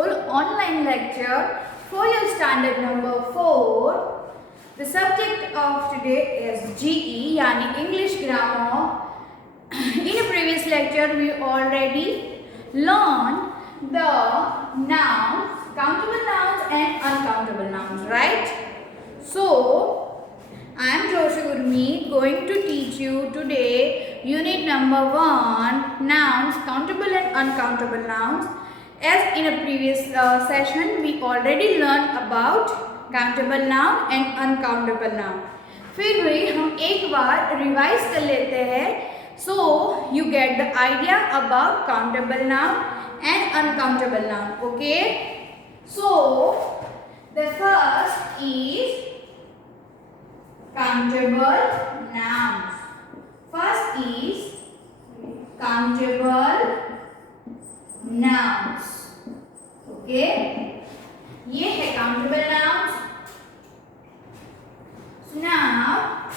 School online lecture for your standard number 4. The subject of today is GE, yani English Grammar. In a previous lecture, we already learned the nouns, countable nouns and uncountable nouns, right? So, I am Joshi Gurmi going to teach you today unit number 1, nouns, countable and uncountable nouns. As in a previous session, we already learned about countable noun and uncountable noun. फिर भी हम एक बार revise कर लेते हैं. So you get the idea about countable noun and uncountable noun. Okay. So the first is countable nouns. First is countable nouns. Okay. ये है countable nouns. Now,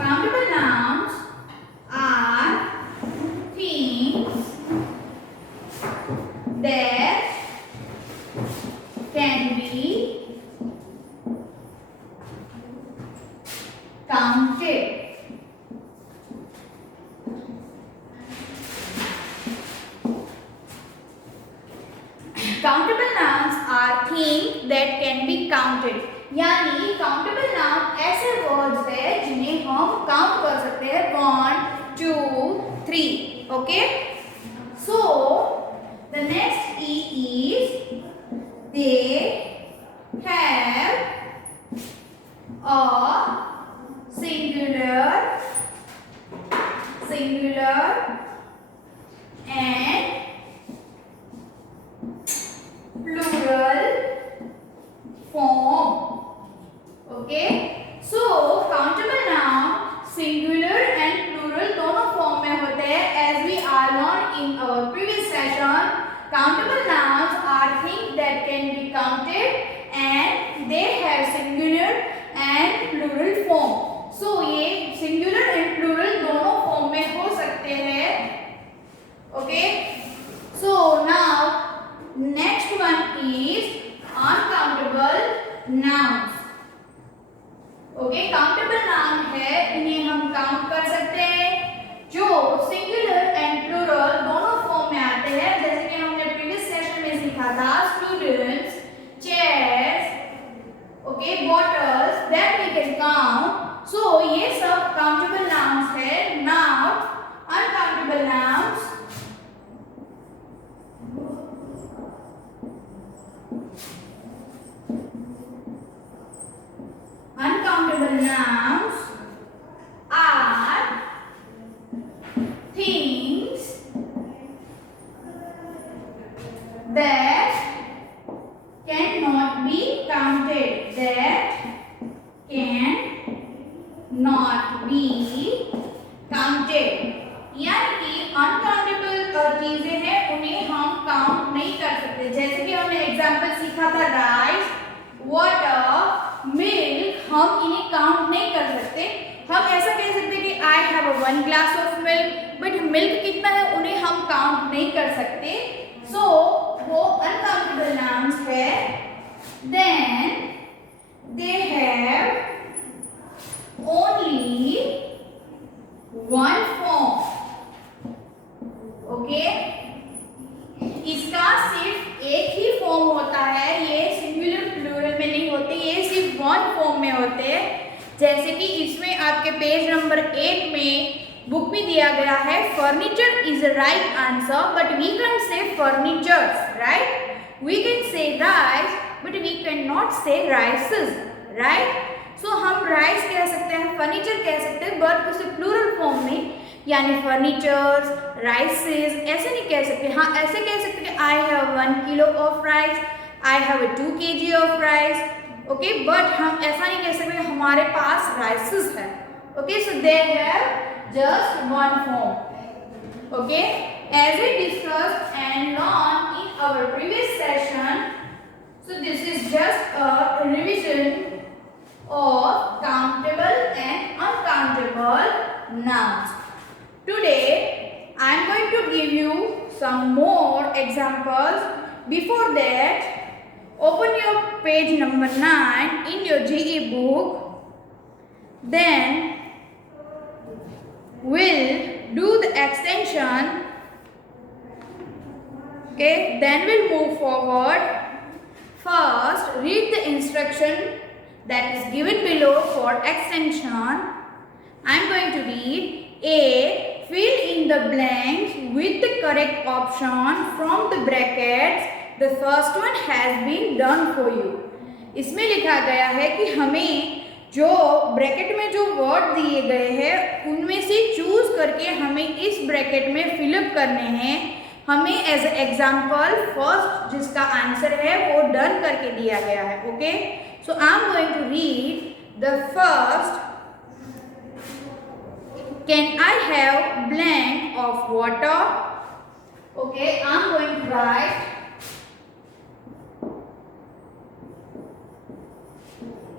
countable nouns are things that can be counted. Countable nouns are things that can be counted. यानी countable noun ऐसे words है जिन्हें हम count कर सकते हैं 1, 2, 3. Okay. So the next E is they have a singular and plural form. Okay. So countable noun singular and plural दोनों form में होते हैं. As we are learned in our previous session, countable nouns are things that can be counted and they have singular and plural form. So ये singular and plural दोनों form में हो सकते हैं. Okay. So now next one is uncountable nouns. Okay. Countable noun है, इन्हें हम count कर सकते हैं जो सिंगुलर एंड प्लूरल दोनों फॉर्म में आते हैं. जैसे कि हमने प्रीवियस सेशन में सीखा था students, chairs, okay, bottles, that we can count. So ये सब काउंटेबल नाउन्स है. Now uncountable nouns Uncountable nouns are things that cannot be counted. That cannot be counted. यानी कि अनकाउंटेबल चीजें हैं उन्हें हम काउंट नहीं कर सकते. जैसे कि हमने एग्जांपल सीखा था राइस, वाटर, मिल्क. हम इन्हें काउंट नहीं कर सकते. हम ऐसा कह सकते हैं कि I have 1 glass of milk, but milk कितना है उन्हें हम काउंट नहीं कर सकते. सो वो अनकाउंटेबल नाउन्स है. Then they have only 1 form. Okay. इसका सिर्फ एक ही फॉर्म होता है. ये सिंगुलर प्लूरल में नहीं होते, ये सिर्फ 1 फॉर्म में होते हैं. जैसे कि इसमें आपके पेज नंबर 8 में बुक में दिया गया है furniture is the right answer, but we can say furnitures, right. We can say rice but we can not say rices, right. सो हम राइस कह सकते हैं, फर्नीचर कह सकते हैं, बट उसे प्लूरल फॉर्म में यानी फर्नीचर्स, राइसेस ऐसे नहीं कह सकते. हाँ, ऐसे कह सकते कि I have 1 kilo of rice, I have 2 kg of rice. Okay. But हम ऐसा नहीं कह सकते हमारे पास राइसेस है. Okay. So they have just 1 form. Okay. As we discussed and learn in our previous session, so this is just a revision of countable and uncountable nouns. Today I am going to give you some more examples before that, open your page number 9 in your GE book. Then we'll do the extension. Okay, then we'll move forward. First, read the instruction that is given below for extension. I am going to read. A. Fill in the blanks with the correct option from the brackets. The first one has been done for you. इसमें लिखा गया है कि हमें जो bracket में जो word दिए गए हैं उनमें से चूज करके हमें इस ब्रैकेट में फिलअप करने हैं. हमें एज एग्जाम्पल फर्स्ट जिसका आंसर है वो डन करके दिया गया है. Okay, so I am going to read the first. Can I have blank of water? Okay, I am going to write.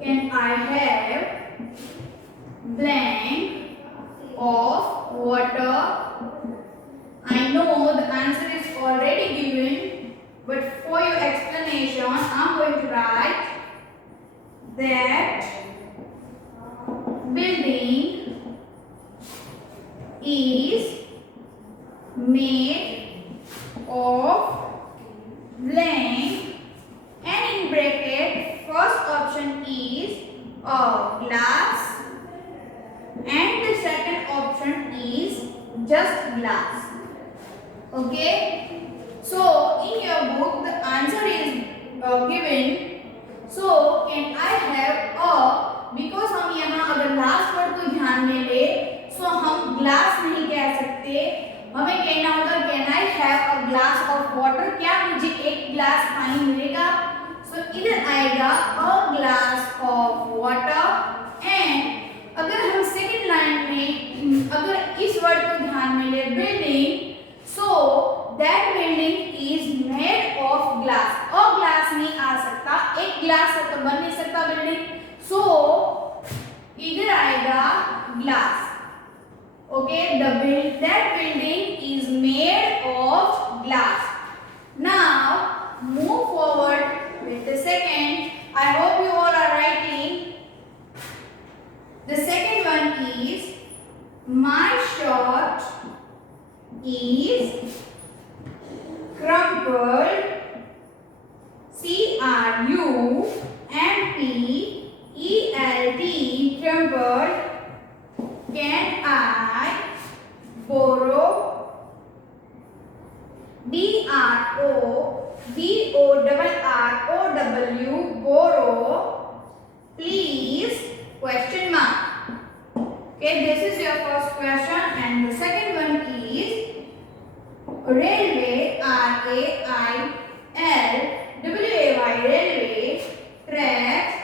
Can I have blank of water? I know the answer is already given, but for your explanation, I am going to write that building is made of blank, and in bracket first option is of glass and the second option is just glass. Okay, so in your book the answer is given. So can I have a, because हम यहाँ अगर last word को ध्यान में ले तो हम glass नहीं कह सकते, हमें कहना होगा can I have a glass of water. क्या मुझे एक ग्लास पानी मिलेगा? सो इधर आएगा a glass of water. And अगर हम सेकंड लाइन में अगर इस वर्ड को ध्यान में ले building, so that building is made of glass. A glass नहीं आ सकता, एक ग्लास से तो बन नहीं सकता बिल्डिंग. सो इधर आएगा glass. Okay, that building is made of glass. Now move forward with the second. I hope you all are writing. The second one is my shirt is crumpled. C-R-U-M-P-E-L-D, crumpled. Can I borrow? B-R-O-W, borrow. Please, question mark. Okay, this is your first question, and the second one is railway, R-A-I-L-W-A-Y, railway. Tracks,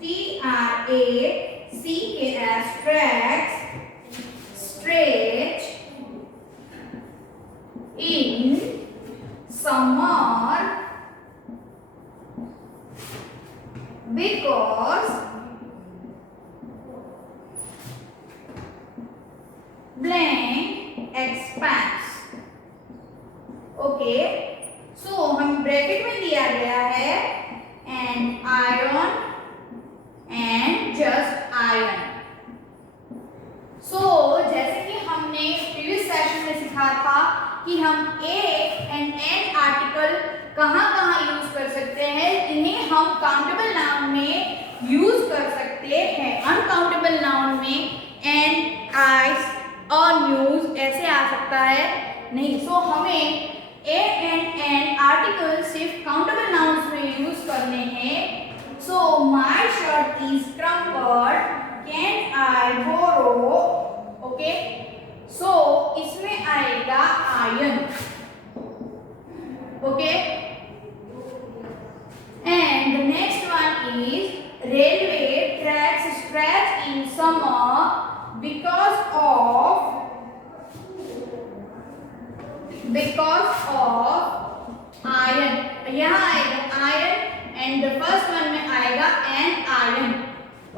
T-R-A-C-K-S, tracks. Stretch in summer because blank expands. Okay, so हम bracket में दिया गया है and iron and just iron. So जैसे कि हमने previous session में सीखा था कि हम ए एंड एन आर्टिकल कहाँ कहाँ यूज कर सकते हैं. इन्हें हम काउंटेबल नाउन में यूज कर सकते हैं. अनकाउंटेबल नाउन में एन, आइस और न्यूज ऐसे आ सकता है नहीं. सो हमें ए एंड एन आर्टिकल सिर्फ काउंटेबल नाउन्स में यूज करने हैं. So my shirt is crumpled. Can I borrow? Okay, so इसमें आएगा iron. Okay, and the next one is railway tracks stretch in summer because of iron. यहाँ आएगा iron and the first one में आएगा an iron.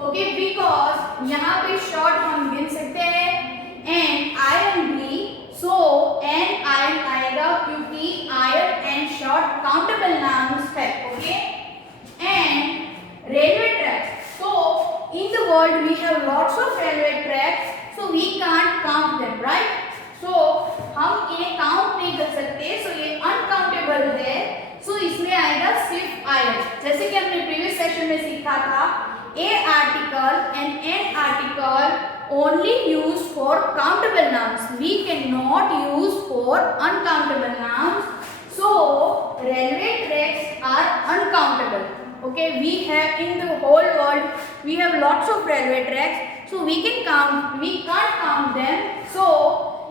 Okay, because यहाँ पे short हम गिन सकते हैं एंड आयरन भी. सो एन आयरन आएगा क्योंकि iron and short countable nouns type. Okay, and railway tracks. So in the world we have lots of railway tracks, so we can't count them, right? So हम इन्हें count नहीं कर सकते, so ये uncountable है, so इसमें आएगा सिर्फ आयन। जैसे कि हमने प्रीवियस सेशन में सीखा था, a article and an article only used for countable nouns, we cannot use for uncountable nouns, so railway tracks are uncountable. Okay, we have in the whole world we have lots of railway tracks, so we can't count them. So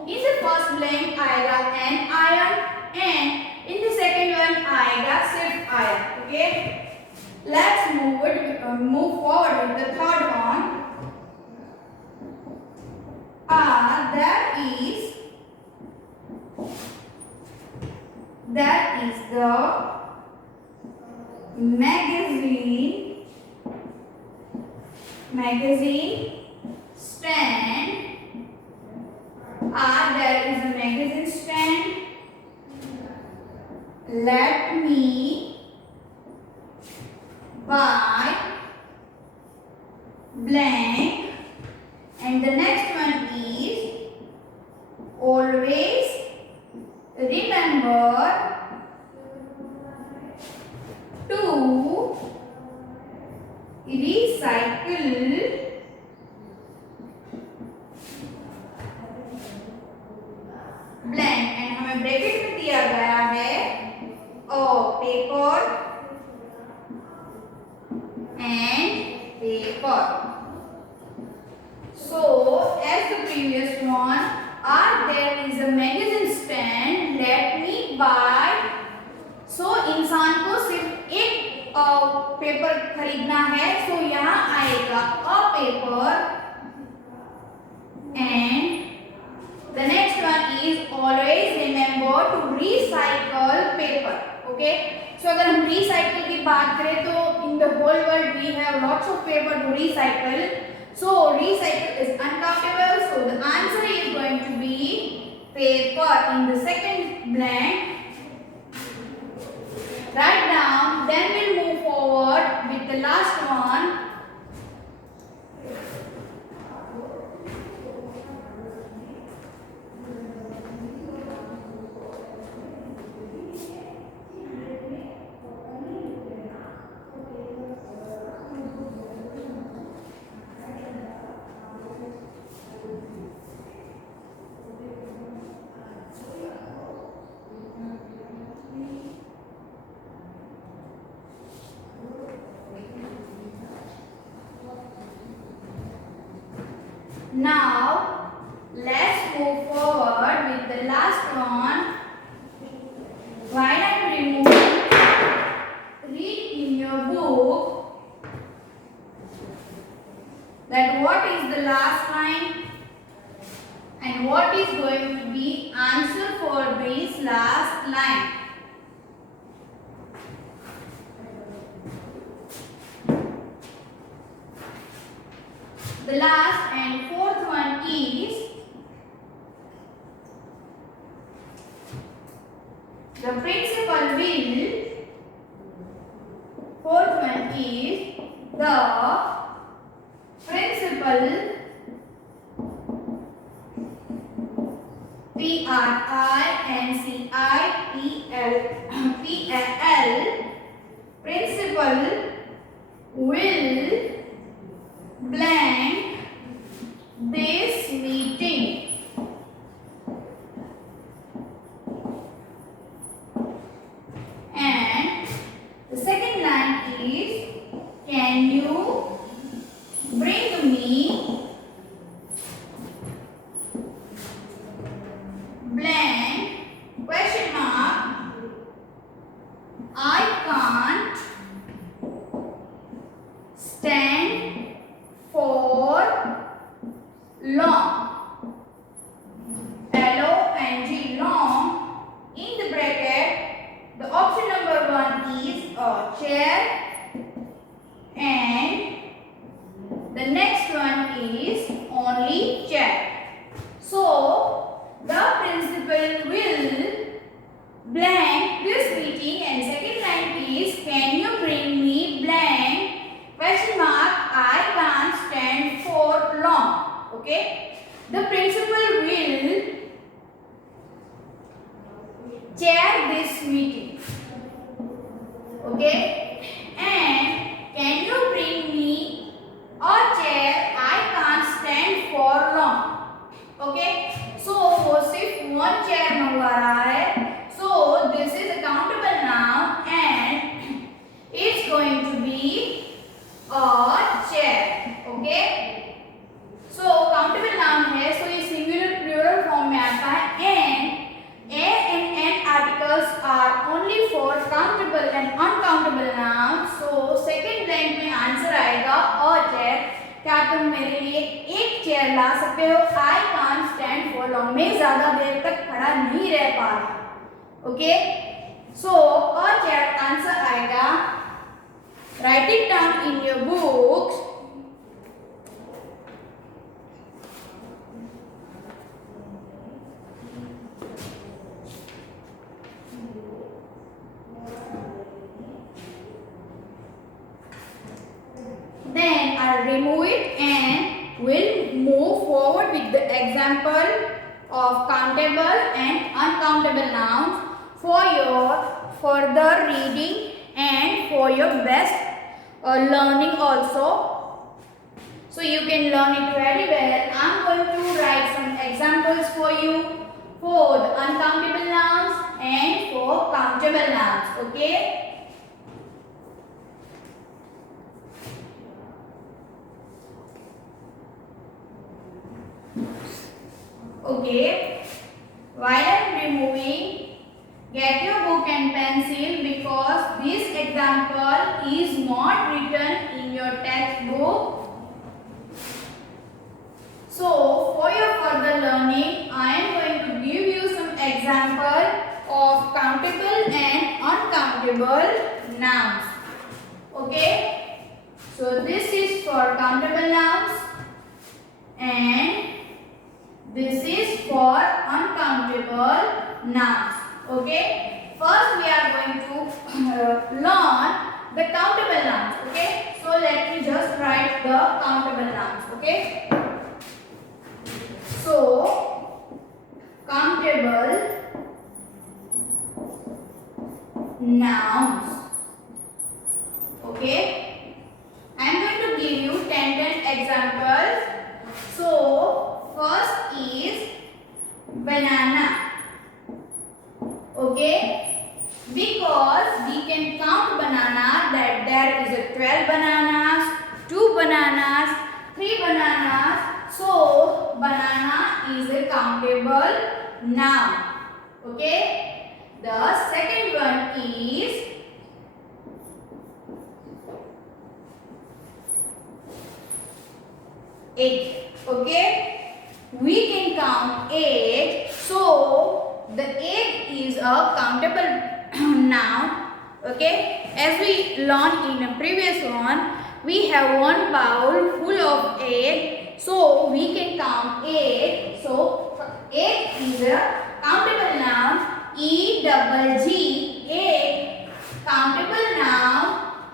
in the first blank आएगा an iron, and in the second one आएगा सिर्फ iron. Okay, let's move forward with the third one. That is the magazine stand. There is a magazine stand. Let me buy blank, and the next one is always remember to recycle blank, and हमें bracket में दिया गया है paper and paper. So as the previous one, there is a magazine stand, let me buy. So इंसान को सिर्फ एक paper खरीदना है, so यहाँ आएगा a paper, and the next one is always remember to recycle paper. Okay, so अगर हम recycle की बात करें तो in the whole world we have lots of paper to recycle, so recycle is uncountable, so the answer is going to be paper in the second blank. Write down, then we'll move forward with the last one. Now let's move forward with the last one. While I'm removing, read in your book that what is the last line and what is going to be answer for this last line. The last and fourth one is the principal will. Fourth one is the principal. Principal will blank this meeting. And the second line is, can you bring me blank question mark. I can't stand for long. L-O-N-G, long. In the bracket, the option number 1 is a chair, and the next one is only chair. So the principal will blank this meeting Okay, and can you bring me a chair? I can't stand for long. Okay, so वो सिर्फ one chair मंगवा रहा है. So this is a countable noun and it's going to be a chair. Okay, so countable noun है, so ये singular plural form में आता है and a and n articles are only for countable and uncountable nouns. So second blank में answer आएगा a chair. क्या तुम मेरे लिए एक चेयर ला सकते हो? I can't stand for long. मैं ज्यादा देर तक खड़ा नहीं रह पा रहा. Okay, so a chair answer आएगा. Write it down in your books. Then I'll remove it and we'll move forward with the example of countable and uncountable nouns for your further reading and for your best learning also. So you can learn it very well. I'm going to write some examples for you for the uncountable nouns and for countable nouns. Okay. Okay, while I'm removing, get your book and pencil because this example is not written in your textbook. So for your further learning, I am going to give you some example of countable and uncountable nouns. Okay, so this is for countable nouns and this is for uncountable nouns. Okay, first we are going to learn the countable nouns. Okay, so let me just write the countable nouns. Okay, so countable nouns. Okay, I am going to give you 10 examples. So first is banana. Okay, because we can count banana that there is a 12 bananas, 2 bananas, 3 bananas. So banana is a countable noun. Okay, the second one is egg. Okay, we can count egg. So the egg is a countable noun. Okay, as we learned in a previous one, we have one bowl full of egg, so we can count egg. So egg is a countable noun. E-double-G, egg, countable noun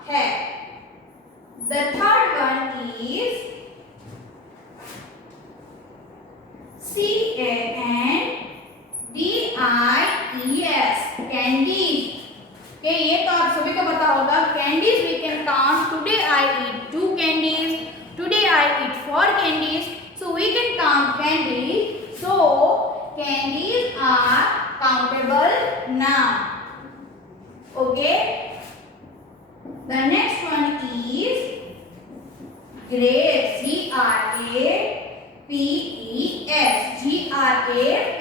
है. The third one is C-A-N-D-I-E-S, candies. Okay, ये तो आप सभी को पता होगा. Candies we can count. Today I eat 2 candies. Today I eat 4 candies. So we can count candies. So candies are countable noun. Okay. The next one is grapes. G-R-A-P-E-S. G-R-A-P-E-S.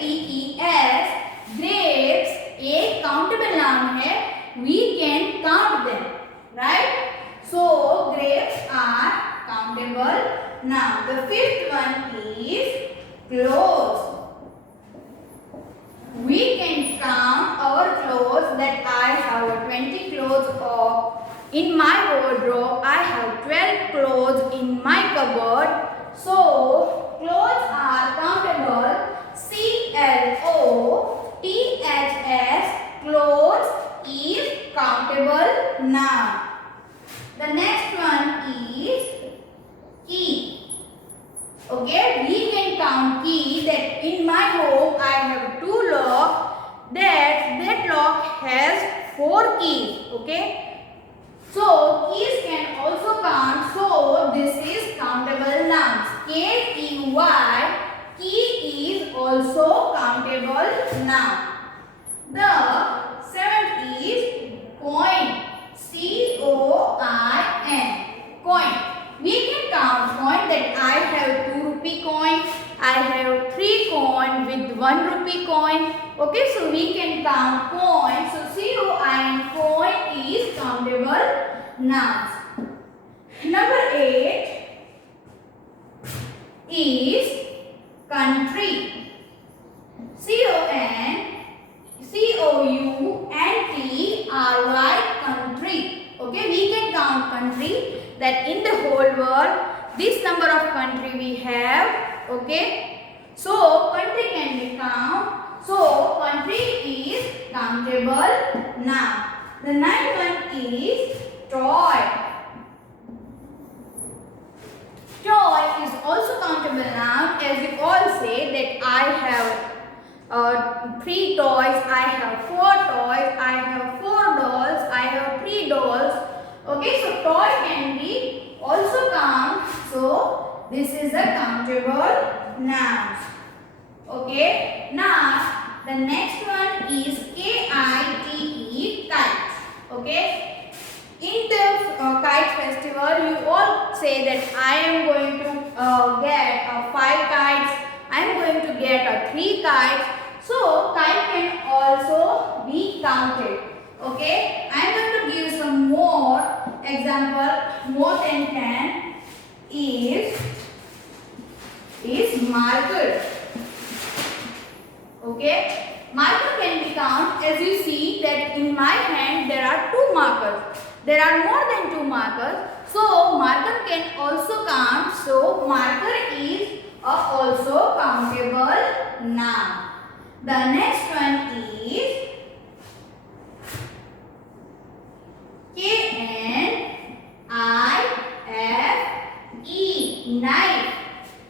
Grapes एक countable noun है. We can count them, right? So grapes are countable noun. The fifth one is clothes. We can count our clothes. That I have 20 clothes in my wardrobe. I have 12 clothes in my cupboard. So clothes are countable. C-L-O-T-H-S. Clothes is countable noun. The next one is key. Okay, we can count key. That in my home I have 2 locks. That lock has 4 keys. Okay, So keys can also count. So this is countable nouns. K-E-Y. Key is also countable noun. The seventh is coin. C-O-I-N. Coin. We can count coin that I have 2 rupee coin. I have 3 coin with 1 rupee coin. Okay, so we can count coin. So C-O-I-N, coin is countable nouns. Number 8 is country. C-O-U-N-T-R-Y, country. Okay, we can count country that in the whole world this number of country we have. Okay, so country can be count. So country is countable noun. The ninth one is toy. Toy is also countable noun, as we all say that I have 3 toys, I have 4 toys, I have 4 dolls, I have 3 dolls. Okay, so toy can be also count. So this is a countable noun. Okay, now the next one is K-I-T-E, kite. Okay. In the kite festival, you all say that I am going to get 5 kites, I am going to get 3 kites. So kite can also be counted. Okay, I am going to give some more example. More than 10 is marker. Okay, marker can be counted. As you see that in my hand there are 2 markers. There are more than 2 markers. So marker can also count. So marker is also countable noun. The next one is K-N-I-F-E, knife.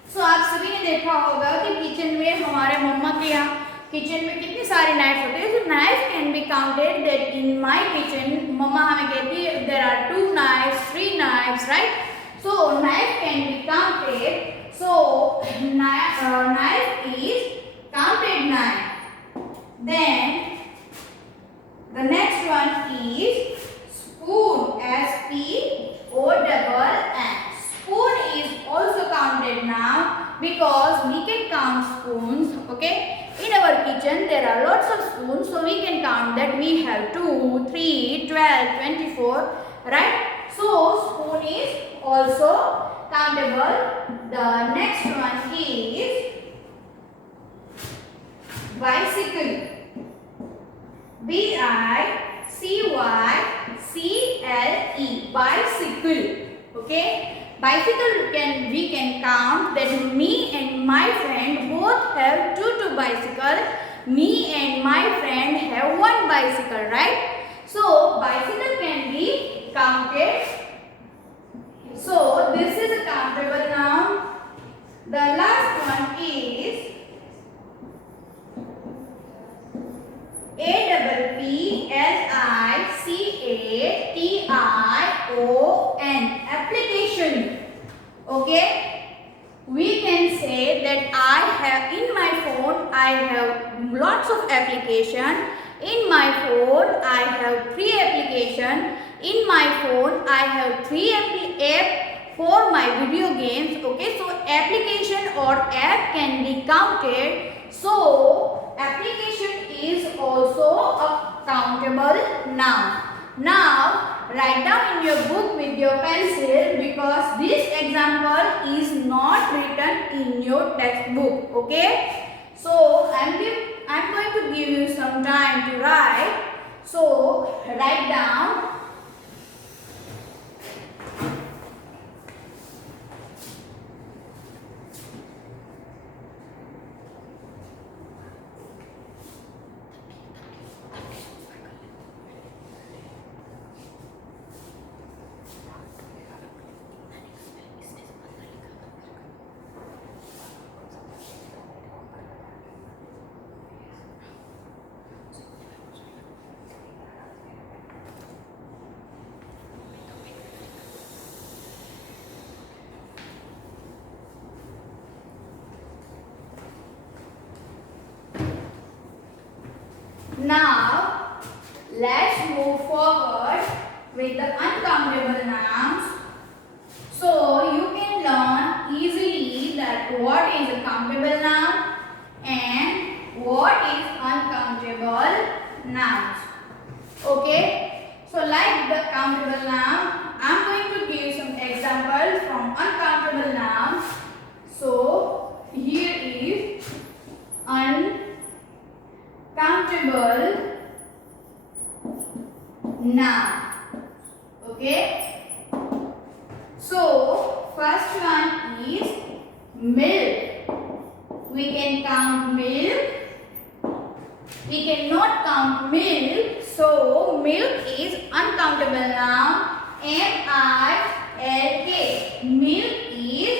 So आप सभी ने देखा होगा कि kitchen में हमारे मम्मा के यहाँ किचन में कितनी सारी नाइफ्स होती है. So knife can be counted that in my kitchen मम्मा हमें कहती है there are 2 knives, 3 knives, right? So knife can be counted. So knife is counted knife. Then the next one is spoon. S-P-O-O-N. Spoon is also counted now because we can count spoons. Okay, in our kitchen there are lots of spoons, so we can count that we have 2, 3, 12, 24, right? So spoon is also countable. The next one is bicycle. B-I-C-Y-C-L-E, bicycle. Okay, bicycle we can count that me and my friend both have 2 bicycle. Me and my friend have 1 bicycle, right? So bicycle can be counted. So this is a countable noun. The last one is application. Application. Okay, we can say that I have in my phone I have lots of application. In my phone I have 3 application. In my phone I have 3 app for my video games. Okay, so application or app can be counted. So application is also a countable noun. Now write down in your book with your pencil because this example is not written in your textbook. Okay, so I'm going to give you some time to write. So write down. uncountable nouns. So you can learn easily that what is a countable noun and what is uncountable nouns. Okay. So like the countable noun, I am going to give some examples from uncountable nouns. So here is uncountable noun. Okay. So first one is milk. We can count milk. We cannot count milk. So milk is uncountable noun. M-I-L-K. Milk is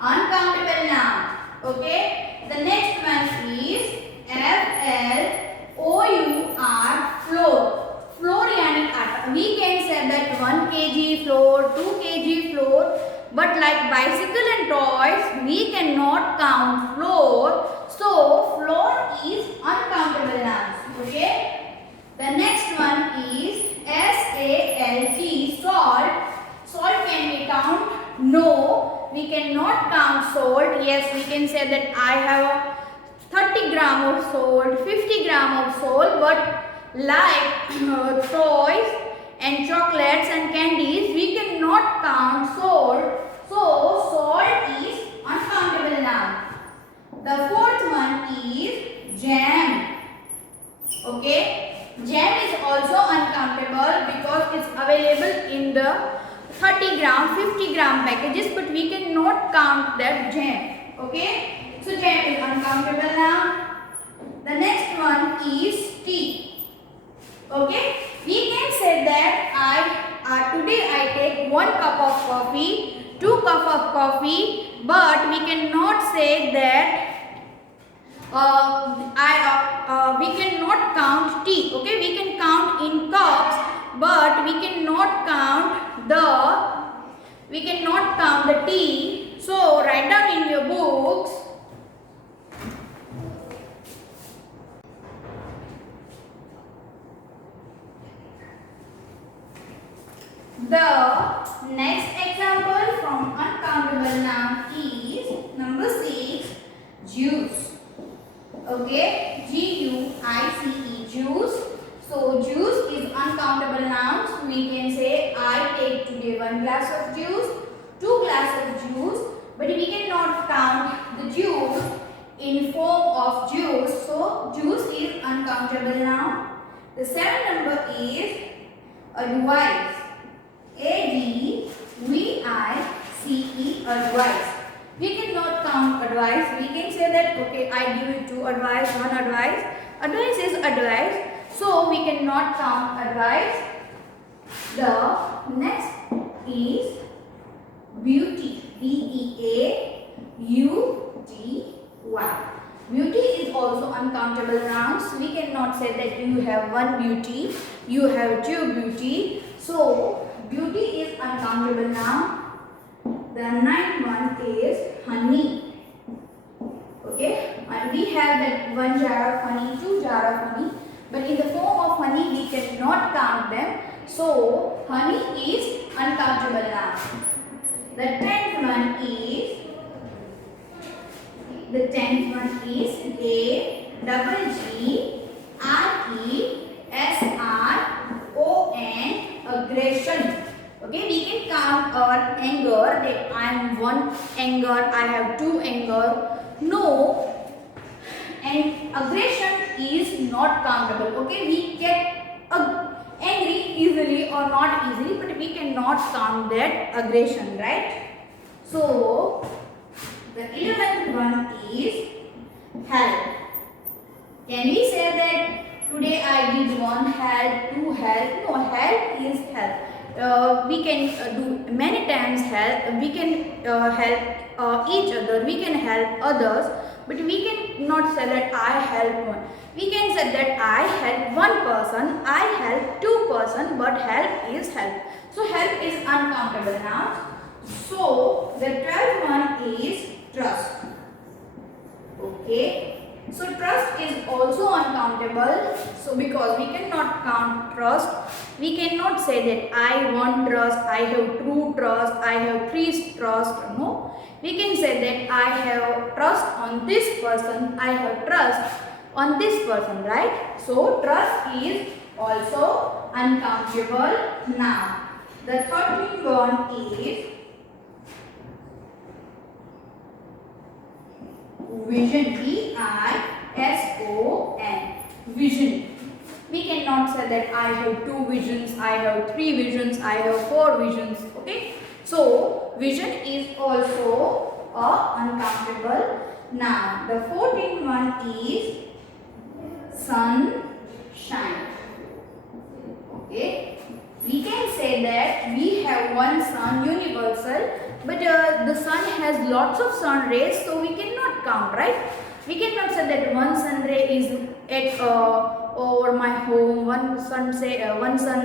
uncountable noun. Okay. The next one is F-L-O-U-R. Floor. Floor yani atta. We can say that 1 kg floor, 2 kg floor. But like bicycle and toys, we cannot count floor. So floor is uncountable nouns. Okay. The next one is S-A-L-T. Salt. Salt can we count? No, we cannot count salt. Yes, we can say that I have 30 gram of salt, 50 gram of salt. But like toys and chocolates and candies, we cannot count salt. So salt is uncountable noun. The fourth one is jam. Okay. Jam is also uncountable because it's available in the 30 gram, 50 gram packages, but we cannot count that jam. Okay. So jam is uncountable noun. The next one is tea. Okay. We can say that today I take 1 cup of coffee, 2 cup of coffee, but we cannot say that we cannot count tea. Okay, we can count in cups, but we cannot count the tea. So write down in your books. The next example from uncountable noun is number 6, juice. Okay, G-U-I-C-E, juice. So juice is uncountable nouns. We can say I take today 1 glass of juice, 2 glass of juice, but we cannot count the juice in form of juice. So juice is uncountable noun. The 7th number is advice. A-D-V-I-C-E, advice. We cannot count advice. We can say that okay, I give you 2 advice, 1 advice. Advice is advice. So we cannot count advice. The next is beauty. B-E-A-U-T-Y. Beauty is also uncountable nouns. We cannot say that you have 1 beauty, you have 2 beauty. So beauty is uncountable noun. The 9th one is honey. Okay, and we have that 1 jar of honey, 2 jar of honey, but in the form of honey we cannot count them. So honey is uncountable noun. The 10th one is A-G-G-R-E-S-R-O-N, aggression. Okay, we can count our anger, that I am 1 anger, I have 2 anger. No, and aggression is not countable. Okay, we get angry easily or not easily, but we cannot count that aggression, right? So the 11th one is help. Can we say that today I did 1 help, 2 help? No, help is help. We can do many times help. We can help each other. We can help others, but we cannot say that I help 1. We can say that I help 1 person, I help 2 person, but help is help. So help is uncountable now. So the 12th one is trust. Okay, So trust is also uncountable. So because we cannot count trust, we cannot say that I one trust, I have two trust, I have three trust. No, we can say that I have trust on this person, I have trust on this person, right? So trust is also uncountable noun. The 13th one is vision. V-I-S-O-N. Vision. We cannot say that I have two visions, I have three visions, I have four visions. Okay. So vision is also a uncountable noun. The 14th one is sunshine. Okay. We can say that we have one sun, universal, but the sun has lots of sun rays, so we cannot count, right? We cannot say that one sun ray is at over my home, one sun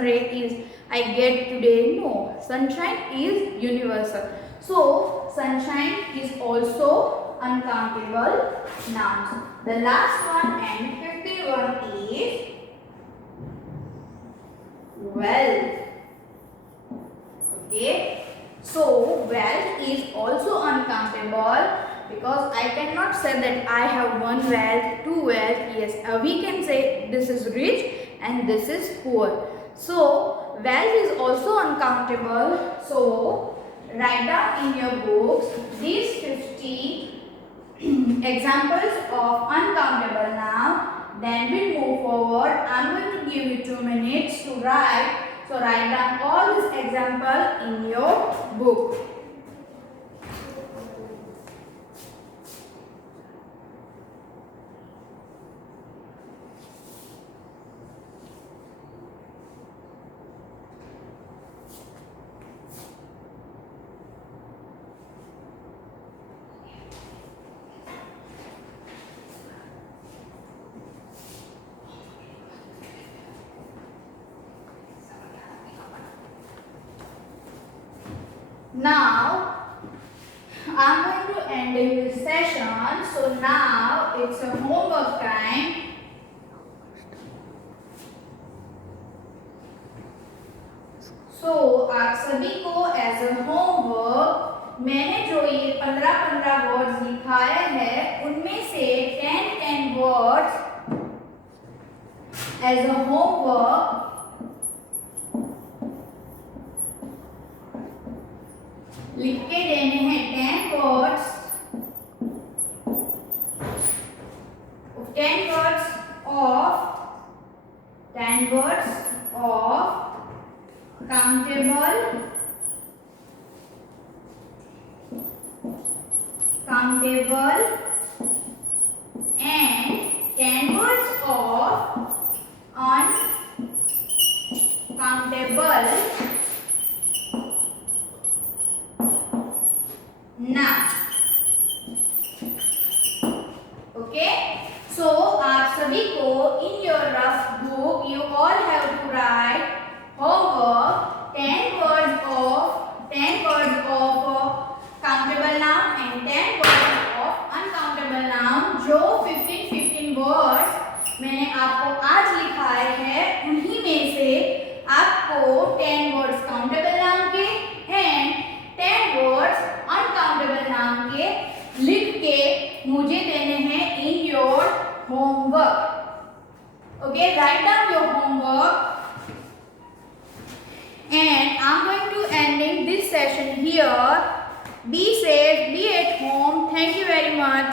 ray is I get today. No, sunshine is universal. So sunshine is also uncountable nouns. The last one and 50th one is wealth. Okay, so wealth is also uncountable because I cannot say that I have one wealth, two wealth. Yes, we can say this is rich and this is poor. So wealth is also uncountable. So write down in your books these 50 examples of uncountable noun. Then we'll move forward. I'm going to give you 2 minutes to write. So write down all these examples in your book. Now, I'm going to end this session. So now it's a homework time. So आप सभी को as a homework मैंने जो ये 15 words लिखाए हैं उनमें से 10 वर्ड्स एज अ होमवर्क लिख के देने हैं 10 words of countable and 10 words of uncountable noun. Okay, so आप सभी को in your rough book you all have to write homework 10 words of countable noun and 10 words of uncountable noun. जो 15 words मैंने आपको आज लिखाए हैं उन्हीं में से आपको 10 वर्ड्स काउंटेबल नाउन के एंड 10 वर्ड्स अनकाउंटेबल नाउन के लिख के मुझे देने हैं in your homework. Okay, write down your homework. And I'm going to ending this session here. Be safe, be at home. Thank you very much.